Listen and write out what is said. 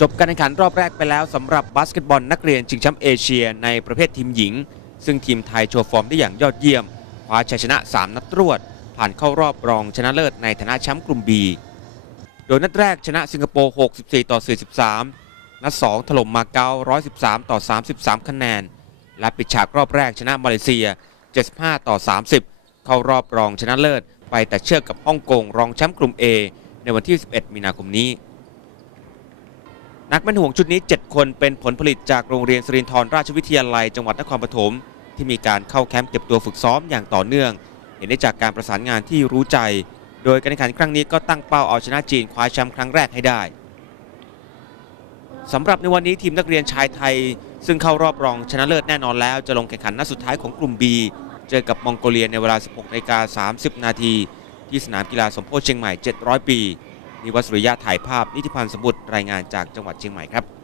จบการแข่งขันรอบแรกไปแล้วสำหรับบาสเกตบอลนักเรียนชิงแชมป์เอเชียในประเภททีมหญิง ซึ่งทีมไทยโชว์ฟอร์มได้อย่างยอดเยี่ยมคว้าชัยชนะ 3 นัดรวด ผ่านเข้ารอบรองชนะเลิศในฐานะแชมป์กลุ่ม B โดยนัดแรกชนะสิงคโปร์ 64 ต่อ 43 นัด 2 ถล่มมาเก๊า113 ต่อ 33 คะแนน และปิดฉากรอบแรกชนะมาเลเซีย 75 ต่อ 30 เข้ารอบรองชนะเลิศ ไปแต่เชือกกับฮ่องกงรองแชมป์กลุ่ม A ในวันที่ 11 มีนาคมนี้ นักแม่นห่วงชุดนี้ 7 คนเป็นผลผลิตจากโรงเรียนสรินทรราชวิทยาลัยจังหวัดนครปฐมที่มีการเข้าแคมป์เก็บตัวฝึกซ้อมอย่างต่อเนื่อง เห็นได้จากการประสานงานที่รู้ใจ โดยการแข่งขันครั้งนี้ก็ตั้งเป้าเอาชนะจีนคว้าแชมป์ครั้งแรกให้ได้สำหรับในวันนี้ทีมนักเรียนชายไทย ซึ่งเข้ารอบรองชนะเลิศแน่นอนแล้ว จะลงแข่งขันนัดสุดท้ายของกลุ่ม B เจอกับมองโกเลียในเวลา 16นาฬิกา30 นาทีที่สนามกีฬาสมโพธิเชียงใหม่ 700 ปี นิวัสริยะถ่ายภาพนิติพันธ์สมบุตรรายงานจากจังหวัดเชียงใหม่ครับ